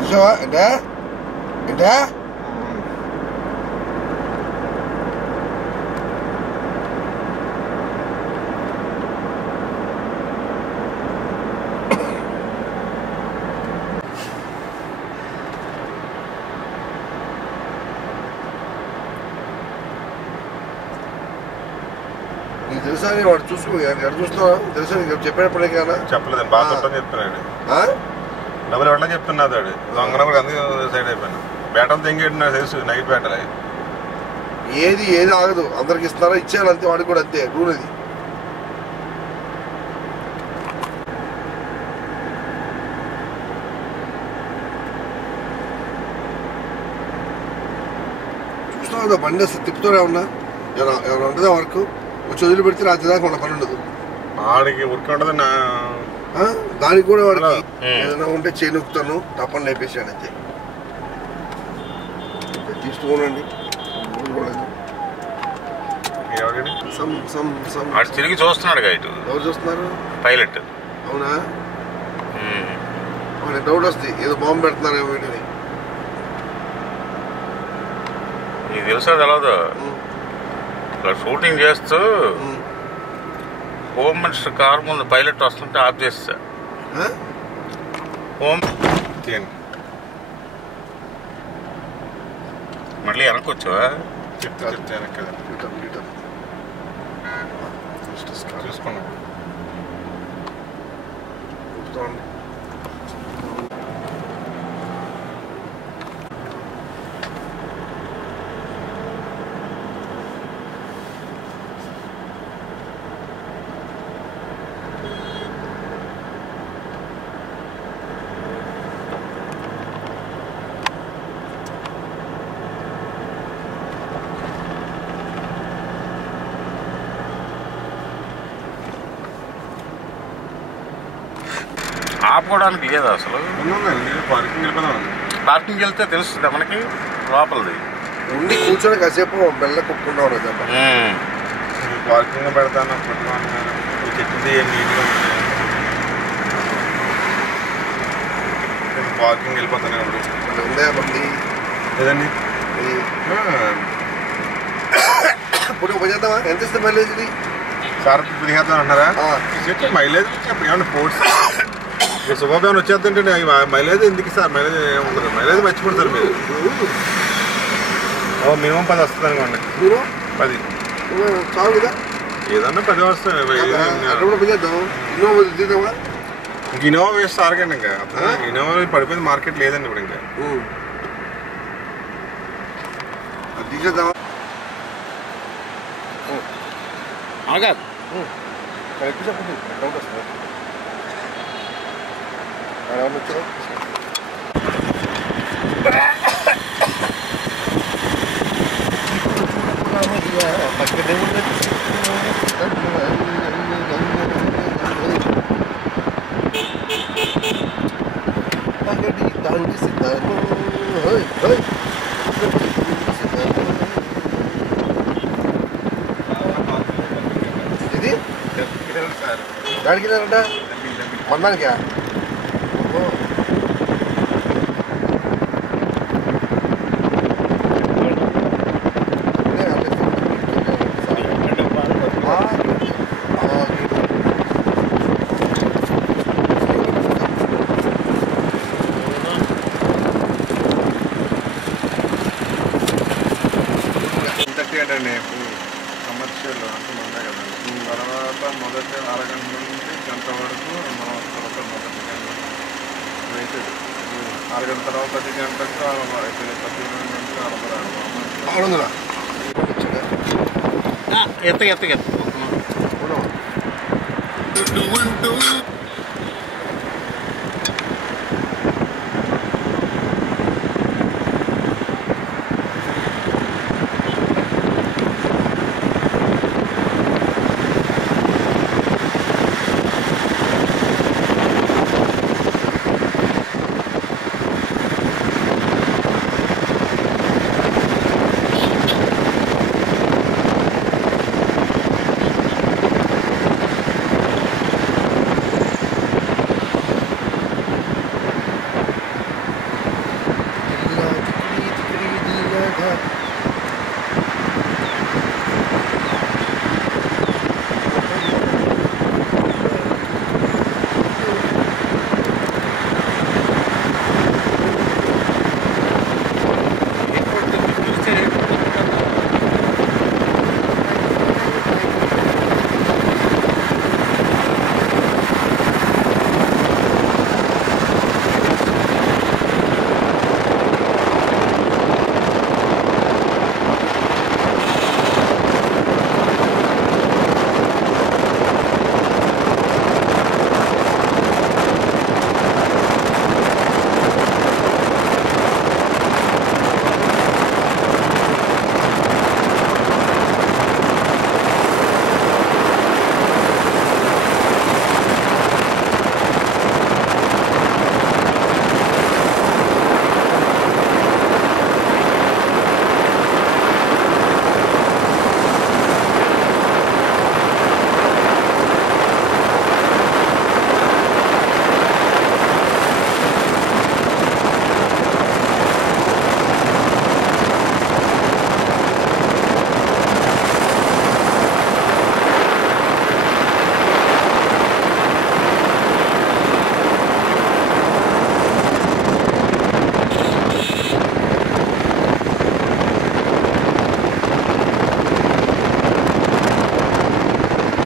చూసావా ఏంటా ఏంటా నీకు తెలుసా వాడు చూసుకో ఎక్కడ చూస్తున్నావు తెలుసా నీకు చెప్పేటప్పుడే కదా చెప్పలేదు బాగా చెప్తున్నాడు డబ్బులు ఇవ్వడం చెప్తున్నాడు వాడు దొంగన కూడా అందుకే సైడ్ అయిపోయాను బేటలు తెంగేడు నాకు తెలుసు నైట్ బేటలు ఏది ఆగదు అందరికి ఇస్తారా ఇచ్చేయాలి అంతే వాడికి కూడా అంతే రూల్ ఇది చూస్తున్నావు కదా బండి అసలు తిప్పుతూనే ఉన్నా ఎవరు ఉంటుందా వర్క్ వచ్చి వదిలి పెడితే రాత్రి దాకా ఉన్న పని ఉండదు వాడికి ఉరికి ఉంటుంది దానికి కూడా వాడికి ఏదైనా ఉంటే చేయి నొక్కుతాను తప్పని లేపేసాడు అంతే తీసుకోనండి తిరిగి చూస్తున్నాడు ఎవరు చూస్తున్నారు పైలట్ అవునా వాడికి డౌట్ వస్తుంది ఏదో బాంబు పెడుతున్నారేమో వీటిని నీకు తెలుసా తెలవదు ఇలా షూటింగ్ చేస్తూ హోమ్ మినిస్టర్ కారు ముందు పైలట్ వస్తుంటే ఆఫ్ చేస్తా హోమ్ మళ్ళీ వెనక్కి వచ్చావా చెప్తే చూసుకున్నాం ఆపుకోవడానికి లేదు అసలు పార్కింగ్ వెళ్తే తెలుస్తుంది మనకి లోపలది ఉండి కూర్చొని కాసేపు బెల్ల కుట్టుకుంటా పార్కింగ్ పెడతాను చెప్పింది పార్కింగ్ వెళ్ళిపోతాను ఉందా బండి లేదండి ఇప్పుడు ఉపచేద్దామా ఎంత ఇస్తుంది మైలేజ్ ఇది సార్ తిరిగేద్దాం అంటారా మైలేజ్ ఏమన్నా స్పోర్ట్స్ శుభాభ్యాన్ని వచ్చేద్దంటే మైలేజ్ ఎందుకు సార్ మైలేజ్ ఏముండదు మైలేజ్ మర్చిపోతారు మీరు మినిమం 10 వస్తుంది అనుకోండి 10 చాలు కదా ఏదన్నా 10 వస్తాయి ఇంక ఇన్నోవా వేస్తే ఆరగండి ఇంకా ఇన్నోవా పడిపోయింది మార్కెట్ లేదండి ఇప్పుడు ఇంకా తీసేద్దామా డౌట్ వస్తుంది ఎవరు వచ్చారు ఇది దానికి వెళ్ళారంట మందానికా కమర్షియల్ అంటే మందే కదండి తర్వాత మొదటి అరగంట నుంచి గంట వరకు మనం మొదటి గంట వెయిటెడ్ అరగంట తర్వాత 10 గంటలకు 600 ఎత్తు